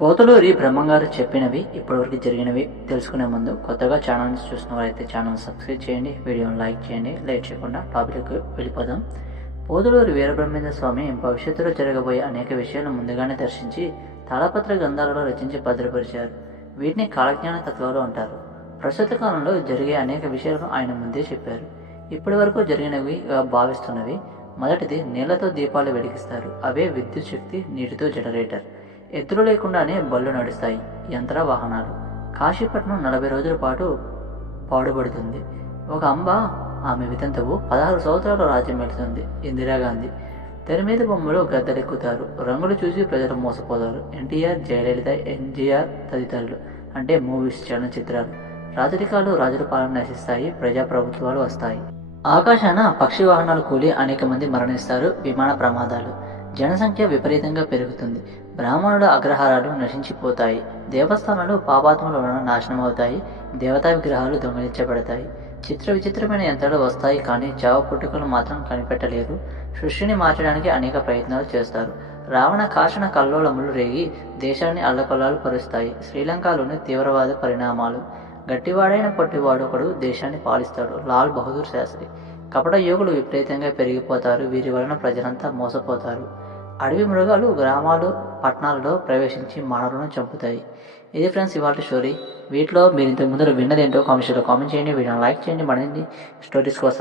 పోతులూరి బ్రహ్మంగారు చెప్పినవి ఇప్పటివరకు జరిగినవి తెలుసుకునే ముందు కొత్తగా ఛానల్ని చూసిన వారైతే ఛానల్ సబ్స్క్రైబ్ చేయండి, వీడియోని లైక్ చేయండి. లేట్ చేయకుండా టాపిక్కి వెళ్ళిపోదాం. పోతులూరి వీరబ్రహ్మేంద్ర స్వామి భవిష్యత్తులో జరగబోయే అనేక విషయాలను ముందుగానే దర్శించి తాళపత్ర గ్రంథాలలో రచించి భద్రపరిచారు. వీటిని కాలజ్ఞాన తత్వాలు అంటారు. ప్రస్తుత కాలంలో జరిగే అనేక విషయాలను ఆయన ముందే చెప్పారు. ఇప్పటి వరకు జరిగినవి భావిస్తున్నవి. మొదటిది, నీళ్లతో దీపాలు వెలిగిస్తారు. అవే విద్యుత్ శక్తి, నీటితో జనరేటర్. ఎద్దులు లేకుండానే బళ్ళు నడుస్తాయి. యంత్ర వాహనాలు. కాశీపట్నం 40 రోజుల పాటు పాడుపడుతుంది. ఒక అంబ, ఆమె వితంతువు 16 సంవత్సరాలు రాజ్యం వెళుతుంది. ఇందిరాగాంధీ. తెర మీద బొమ్మలు గద్దెలెక్కుతారు. రంగులు చూసి ప్రజలు మోసపోతారు. ఎన్టీఆర్, జయలలిత, ఎన్జీఆర్ తదితరులు. అంటే మూవీస్, చలనచిత్రాలు. రాజరికాలు, రాజుల పాలన నశిస్తాయి. ప్రజాప్రభుత్వాలు వస్తాయి. ఆకాశాన పక్షి వాహనాలు కూలి అనేక మంది మరణిస్తారు. విమాన ప్రమాదాలు. జనసంఖ్య విపరీతంగా పెరుగుతుంది. బ్రాహ్మణుల అగ్రహారాలు నశించిపోతాయి. దేవస్థానాలు పాపాత్మల వలన నాశనం అవుతాయి. దేవతా విగ్రహాలు దొంగిలించబడతాయి. చిత్ర విచిత్రమైన యంత్రాలు వస్తాయి, కానీ చావు పుట్టుకలు మాత్రం కనిపెట్టలేరు. సృష్టిని మార్చడానికి అనేక ప్రయత్నాలు చేస్తారు. రావణ కాషణ కల్లోలములు రేగి దేశాన్ని అల్లకల్లాలు పరుస్తాయి. శ్రీలంకలోని తీవ్రవాద పరిణామాలు. గట్టివాడైన పొట్టివాడు ఒకడు దేశాన్ని పాలిస్తాడు. లాల్ బహదూర్ శాస్త్రి. కపట యోగులు విపరీతంగా పెరిగిపోతారు. వీరి వలన ప్రజలంతా మోసపోతారు. అడవి మృగాలు గ్రామాలు, పట్టణాలలో ప్రవేశించి మానవులను చంపుతాయి. ఇది ఫ్రెండ్స్ ఇవాళ స్టోరీ. వీటిలో మీరు ఇంతకు ముందు విన్నదేంటో కామెంట్ చేయండి. వీడియోని లైక్ చేయండి. మరిన్ని స్టోరీస్ కోసం